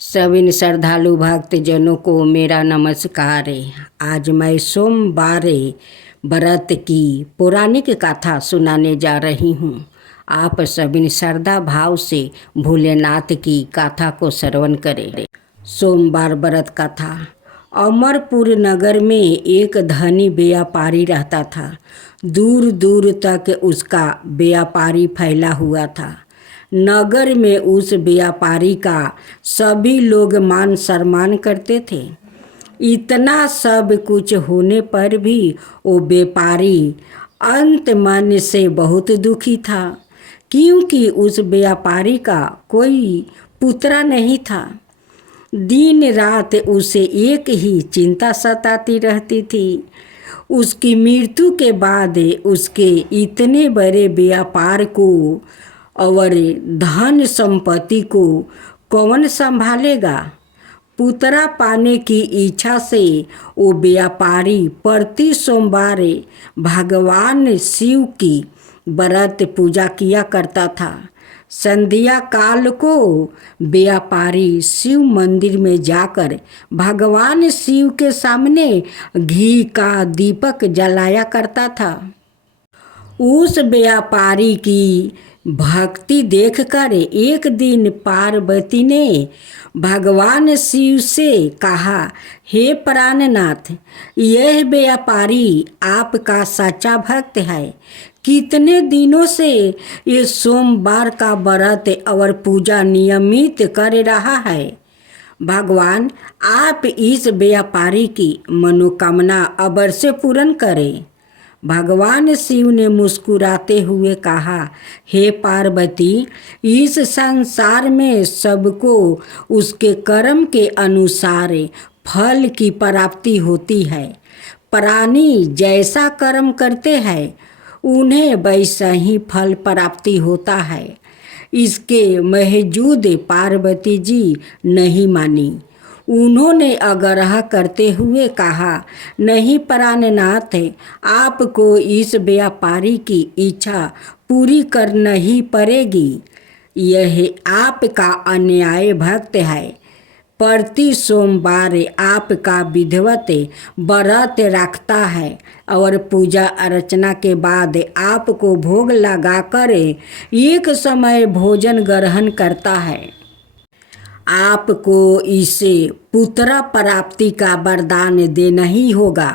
सभी श्रद्धालु भक्तजनों को मेरा नमस्कार है। आज मैं सोमवार व्रत की पौराणिक कथा सुनाने जा रही हूँ। आप सभी श्रद्धा भाव से भोलेनाथ की कथा को श्रवण करें। सोमवार व्रत कथा। अमरपुर नगर में एक धनी व्यापारी रहता था। दूर दूर तक उसका व्यापारी फैला हुआ था। नगर में उस व्यापारी का सभी लोग मान सम्मान करते थे। इतना सब कुछ होने पर भी वो व्यापारी अंत मन से बहुत दुखी था, क्योंकि उस व्यापारी का कोई पुत्र नहीं था। दिन रात उसे एक ही चिंता सताती रहती थी। उसकी मृत्यु के बाद उसके इतने बड़े व्यापार को और धन संपत्ति को कौन संभालेगा। पुत्रा पाने की इच्छा से वो व्यापारी प्रति सोमवार भगवान शिव की व्रत पूजा किया करता था। संध्या काल को व्यापारी शिव मंदिर में जाकर भगवान शिव के सामने घी का दीपक जलाया करता था। उस व्यापारी की भक्ति देखकर एक दिन पार्वती ने भगवान शिव से कहा, हे प्राणनाथ, यह व्यापारी आपका सच्चा भक्त है। कितने दिनों से ये सोमवार का व्रत और पूजा नियमित कर रहा है। भगवान आप इस व्यापारी की मनोकामना अवश्य पूर्ण करें। भगवान शिव ने मुस्कुराते हुए कहा, हे पार्वती, इस संसार में सबको उसके कर्म के अनुसार फल की प्राप्ति होती है। प्राणी जैसा कर्म करते हैं उन्हें वैसा ही फल प्राप्ति होता है। इसके महजूद पार्वती जी नहीं मानी। उन्होंने आग्रह करते हुए कहा, नहीं प्राणनाथ, आपको इस व्यापारी की इच्छा पूरी करना ही पड़ेगी। यह आपका अन्याय भक्त है। प्रति सोमवार आपका विधिवत व्रत रखता है और पूजा अर्चना के बाद आपको भोग लगाकर एक समय भोजन ग्रहण करता है। आपको इसे पुत्र प्राप्ति का वरदान देना ही होगा।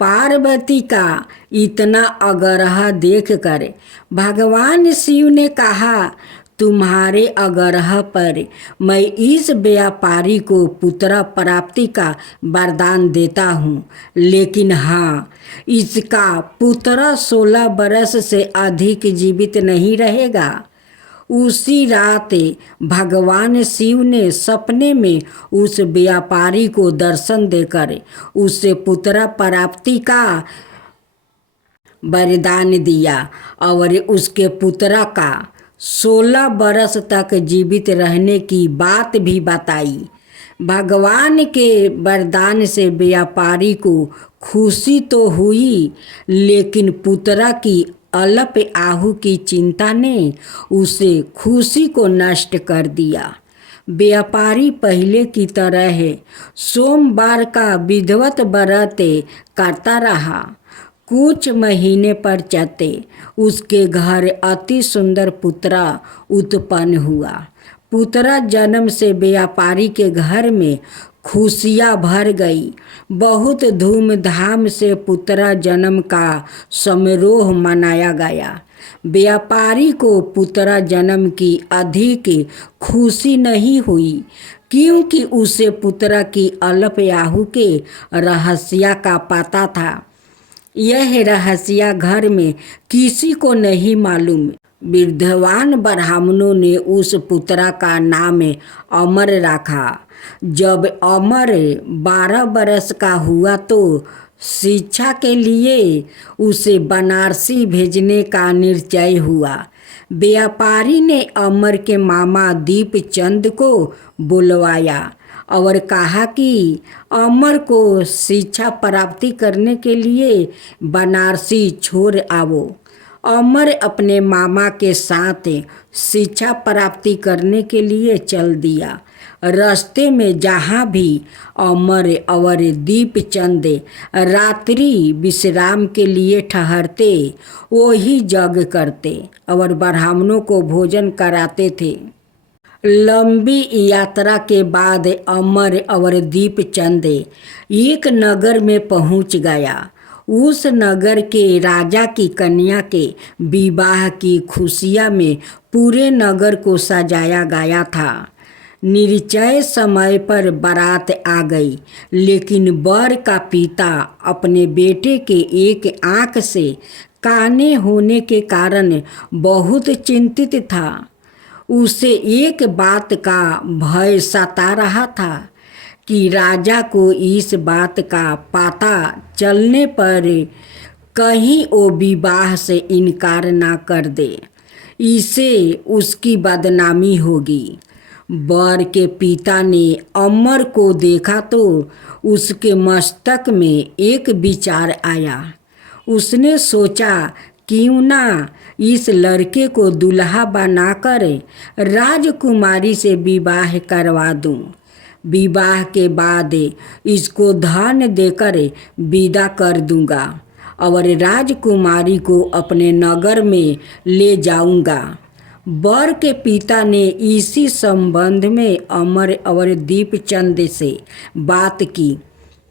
पार्वती का इतना आग्रह देखकर भगवान शिव ने कहा, तुम्हारे आग्रह पर मैं इस व्यापारी को पुत्र प्राप्ति का वरदान देता हूँ, लेकिन हाँ, इसका पुत्र 16 वर्ष से अधिक जीवित नहीं रहेगा। उसी रात भगवान शिव ने सपने में उस व्यापारी को दर्शन देकर उसे पुत्र प्राप्ति का वरदान दिया और उसके पुत्र का 16 वर्ष तक जीवित रहने की बात भी बताई। भगवान के वरदान से व्यापारी को खुशी तो हुई, लेकिन पुत्र की अल्प आहु की चिंता ने उसे खुशी को नष्ट कर दिया। व्यापारी पहले की तरह सोमवार का विधिवत व्रत करता रहा। कुछ महीने पर चलते उसके घर अति सुंदर पुत्र उत्पन्न हुआ। पुत्र जन्म से व्यापारी के घर में खुशियाँ भर गई। बहुत धूमधाम से पुत्र जन्म का समारोह मनाया गया। व्यापारी को पुत्र जन्म की अधिक खुशी नहीं हुई, क्योंकि उसे पुत्र की अल्प आयु के रहस्य का पता था। यह रहस्य घर में किसी को नहीं मालूम। विद्वान ब्राह्मणों ने उस पुत्र का नाम अमर रखा। जब अमर 12 वर्ष का हुआ तो शिक्षा के लिए उसे बनारसी भेजने का निश्चय हुआ। व्यापारी ने अमर के मामा दीपचंद को बुलवाया और कहा कि अमर को शिक्षा प्राप्ति करने के लिए बनारसी छोड़ आवो। अमर अपने मामा के साथ शिक्षा प्राप्ति करने के लिए चल दिया। रास्ते में जहाँ भी अमर और दीपचंद रात्रि विश्राम के लिए ठहरते वही जग करते और ब्राह्मणों को भोजन कराते थे। लंबी यात्रा के बाद अमर और दीपचंद एक नगर में पहुंच गया। उस नगर के राजा की कन्या के विवाह की खुशियां में पूरे नगर को सजाया गया था। निश्चय समय पर बारात आ गई, लेकिन वर का पिता अपने बेटे के एक आंख से काने होने के कारण बहुत चिंतित था। उसे एक बात का भय सता रहा था कि राजा को इस बात का पता चलने पर कहीं वो विवाह से इनकार ना कर दे, इससे उसकी बदनामी होगी। वर के पिता ने अमर को देखा तो उसके मस्तक में एक विचार आया। उसने सोचा, क्यों ना इस लड़के को दुल्हा बनाकर राजकुमारी से विवाह करवा दूं। विवाह के बाद इसको धन देकर विदा कर दूंगा और राजकुमारी को अपने नगर में ले जाऊंगा। वर के पिता ने इसी संबंध में अमर और दीपचंद से बात की।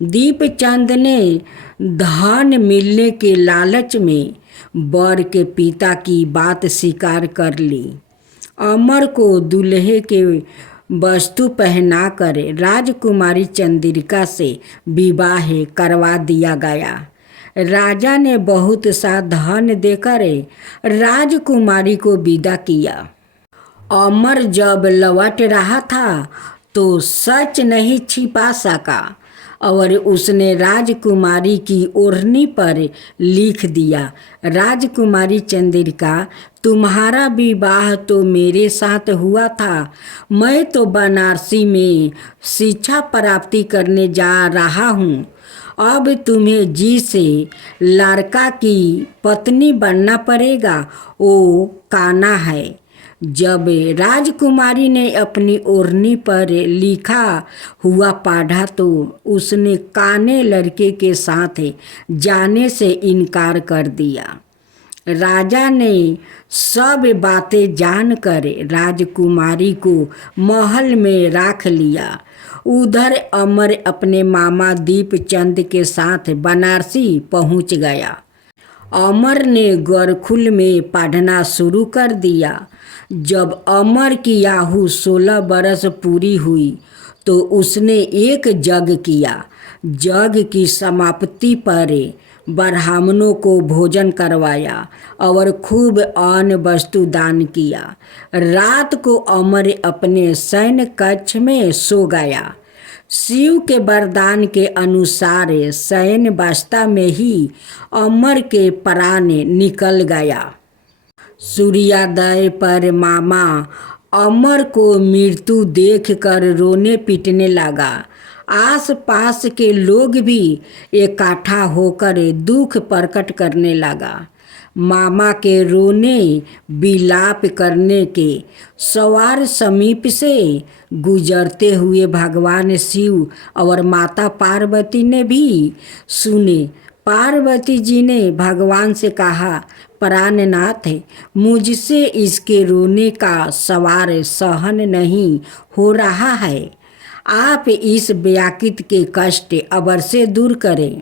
दीपचंद ने धन मिलने के लालच में वर के पिता की बात स्वीकार कर ली। अमर को दूल्हे के वस्तु पहनाकर राजकुमारी चंद्रिका से विवाह करवा दिया गया। राजा ने बहुत सा धन देकर राजकुमारी को विदा किया। अमर जब लौट रहा था तो सच नहीं छिपा सका और उसने राजकुमारी की ओढ़नी पर लिख दिया, राजकुमारी चंद्रिका, तुम्हारा विवाह तो मेरे साथ हुआ था। मैं तो बनारसी में शिक्षा प्राप्ति करने जा रहा हूँ। अब तुम्हें जिस लड़का की पत्नी बनना पड़ेगा वो काना है। जब राजकुमारी ने अपनी ओढ़नी पर लिखा हुआ पढ़ा तो उसने काने लड़के के साथ जाने से इनकार कर दिया। राजा ने सब बातें जानकर राजकुमारी को महल में रख लिया। उधर अमर अपने मामा दीपचंद के साथ बनारसी पहुंच गया। अमर ने गुरुकुल में पढ़ना शुरू कर दिया। जब अमर की आयु 16 बरस पूरी हुई तो उसने एक यज्ञ किया। यज्ञ की समाप्ति पर ब्राह्मणों को भोजन करवाया और खूब अन्न वस्तु दान किया। रात को अमर अपने शयन कक्ष में सो गया। शिव के वरदान के अनुसार शयन अवस्था में ही अमर के प्राण निकल गया। सूर्योदय पर मामा अमर को मृत्यु देखकर रोने पीटने लगा। आस पास के लोग भी इकट्ठा होकर दुख प्रकट करने लगा। मामा के रोने विलाप करने के सवार समीप से गुजरते हुए भगवान शिव और माता पार्वती ने भी सुने। पार्वती जी ने भगवान से कहा, प्राणनाथ, मुझसे इसके रोने का सवार सहन नहीं हो रहा है। आप इस व्याकुल के कष्ट अवश्य दूर करें।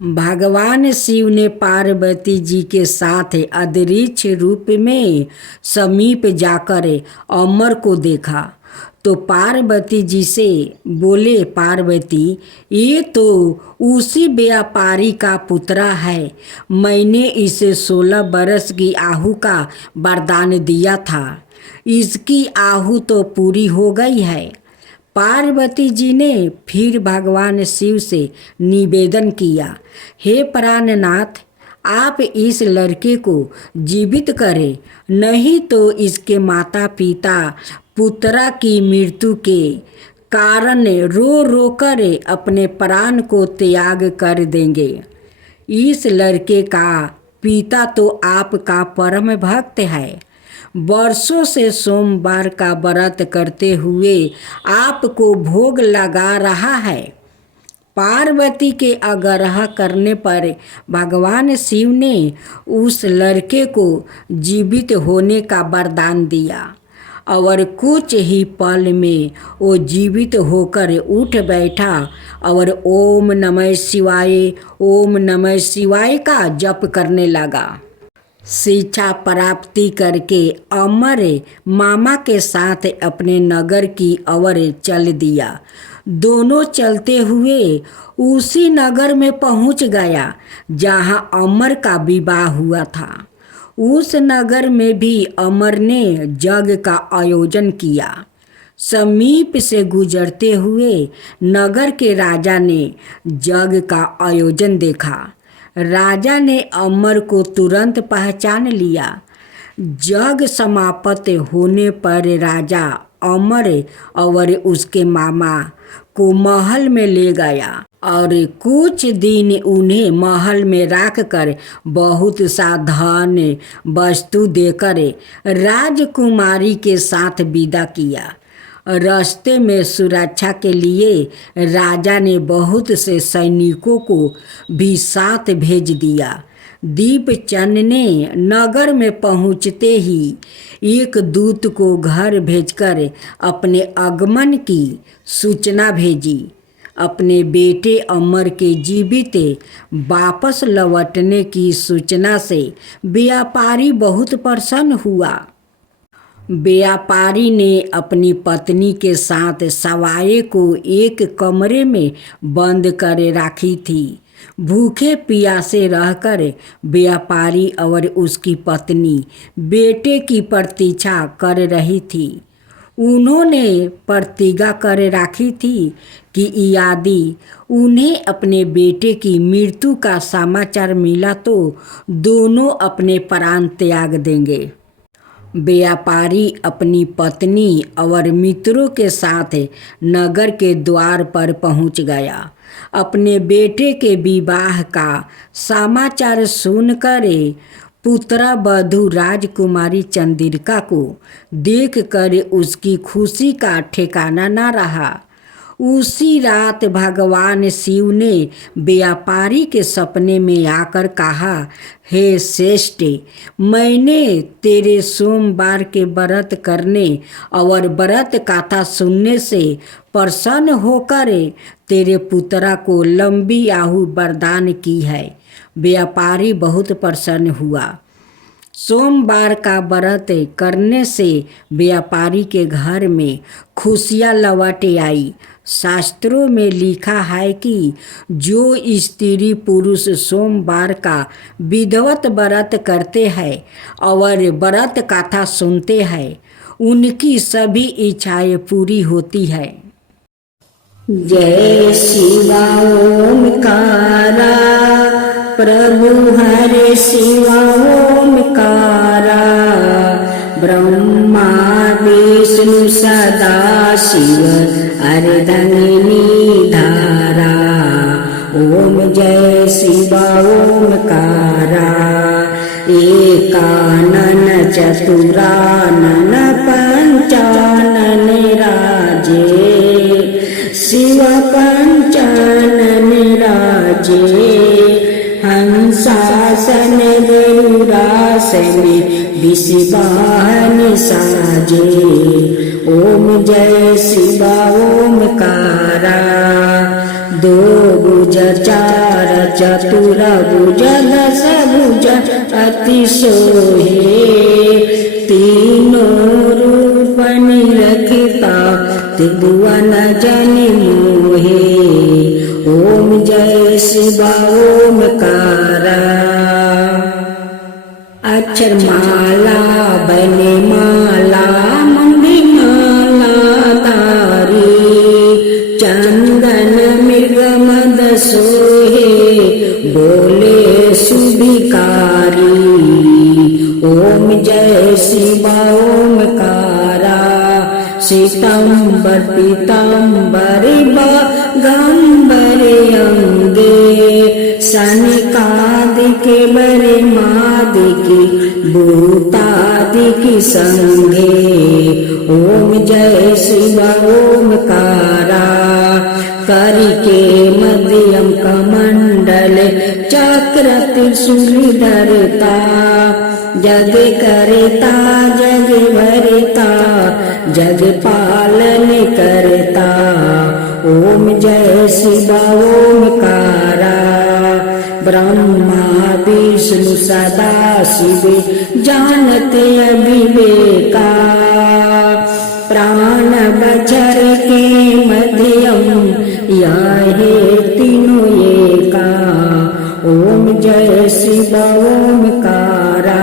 भगवान शिव ने पार्वती जी के साथ अदृश्य रूप में समीप जाकर अमर को देखा तो पार्वती जी से बोले, पार्वती, ये तो उसी व्यापारी का पुत्रा है। मैंने इसे 16 बरस की आयु का वरदान दिया था। इसकी आयु तो पूरी हो गई है। पार्वती जी ने फिर भगवान शिव से निवेदन किया, हे प्राणनाथ, आप इस लड़के को जीवित करें, नहीं तो इसके माता पिता पुत्रा की मृत्यु के कारण रो रो कर अपने प्राण को त्याग कर देंगे। इस लड़के का पिता तो आपका परम भक्त है। वर्षों से सोमवार का व्रत करते हुए आपको भोग लगा रहा है। पार्वती के आग्रह करने पर भगवान शिव ने उस लड़के को जीवित होने का वरदान दिया और कुछ ही पल में वो जीवित होकर उठ बैठा और ओम नमः शिवाय का जप करने लगा। शिक्षा प्राप्ति करके अमर मामा के साथ अपने नगर की ओर चल दिया। दोनों चलते हुए उसी नगर में पहुंच गया जहां अमर का विवाह हुआ था। उस नगर में भी अमर ने यज्ञ का आयोजन किया। समीप से गुजरते हुए नगर के राजा ने यज्ञ का आयोजन देखा। राजा ने अमर को तुरंत पहचान लिया। यज्ञ समाप्त होने पर राजा अमर और उसके मामा को महल में ले गया और कुछ दिन उन्हें महल में रखकर बहुत सा धन वस्तु देकर राजकुमारी के साथ विदा किया। रास्ते में सुरक्षा के लिए राजा ने बहुत से सैनिकों को भी साथ भेज दिया। दीपचंद ने नगर में पहुंचते ही एक दूत को घर भेजकर अपने आगमन की सूचना भेजी। अपने बेटे अमर के जीवित वापस लौटने की सूचना से व्यापारी बहुत प्रसन्न हुआ। व्यापारी ने अपनी पत्नी के साथ सवाए को एक कमरे में बंद कर रखी थी। भूखे प्यासे रहकर व्यापारी और उसकी पत्नी बेटे की प्रतीक्षा कर रही थी। उन्होंने प्रतिज्ञा कर रखी थी कि यदि उन्हें अपने बेटे की मृत्यु का समाचार मिला तो दोनों अपने प्राण त्याग देंगे। व्यापारी अपनी पत्नी और मित्रों के साथ नगर के द्वार पर पहुंच गया। अपने बेटे के विवाह का समाचार सुनकर पुत्रवधू राजकुमारी चंद्रिका को देखकर उसकी खुशी का ठिकाना न रहा। उसी रात भगवान शिव ने व्यापारी के सपने में आकर कहा, हे श्रेष्ठ, मैंने तेरे सोमवार के व्रत करने और व्रत कथा सुनने से प्रसन्न होकर तेरे पुत्रा को लंबी आयु वरदान की है। व्यापारी बहुत प्रसन्न हुआ। सोमवार का व्रत करने से व्यापारी के घर में खुशियाँ लौट आई। शास्त्रों में लिखा है कि जो स्त्री पुरुष सोमवार का विधिवत व्रत करते हैं और व्रत कथा सुनते हैं, उनकी सभी इच्छाएं पूरी होती है। जय शिवा ओमकारा, प्रभु हरे शिवा ओमकारा, ब्रह्मा विष्णु सदा शिव अर्धंगिनी धारा। ओम जय शिवा ओमकारा, एकानन चतुरानन पंचानन राजे, शिव पंचानन राजे। हंसासन गरुड़ासन विषवाहन साजे। ओम जय शिवा ओमकारा, दो भुज चार चतुर भुज दस भुज अति सोहे, तीनों रूप निरखता त्रिभुवन जन मोहे। ओम जय शिवा ओमकारा। अक्षर माला बने माला मंदी माला तारी, चंदन मृग मद सोहे बोले सुभिकारी। ओम जय शिवा ओमकारा, श्वेतांबर पीतांबर गंबर अंगे, सनकादिक बरे मा भूतादिक संगे ओम जय शिव ओमकारा करके मध्यम कमंडल चक्र त्रिशूल धरता जग करता जग भरता जग पालन करता ओम जय शिव ओमकारा ब्रह्मा विष्णु सदा शिव जानते अविवेका प्राण बचर के मध्यम यह तीनों एका ओम जय शिव ओमकारा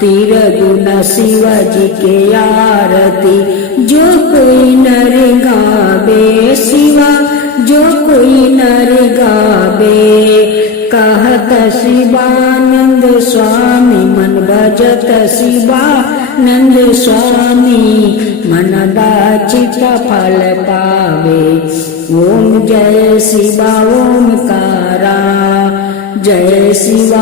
तिरगुण शिव जी के आरती जो कोई नर गावे शिवा जो कोई नर गावे कहत शिवानंद स्वामी मन भजत शिवानंद स्वामी मन बाचित फल पावे ओम जय शिव ओमकारा जय शिव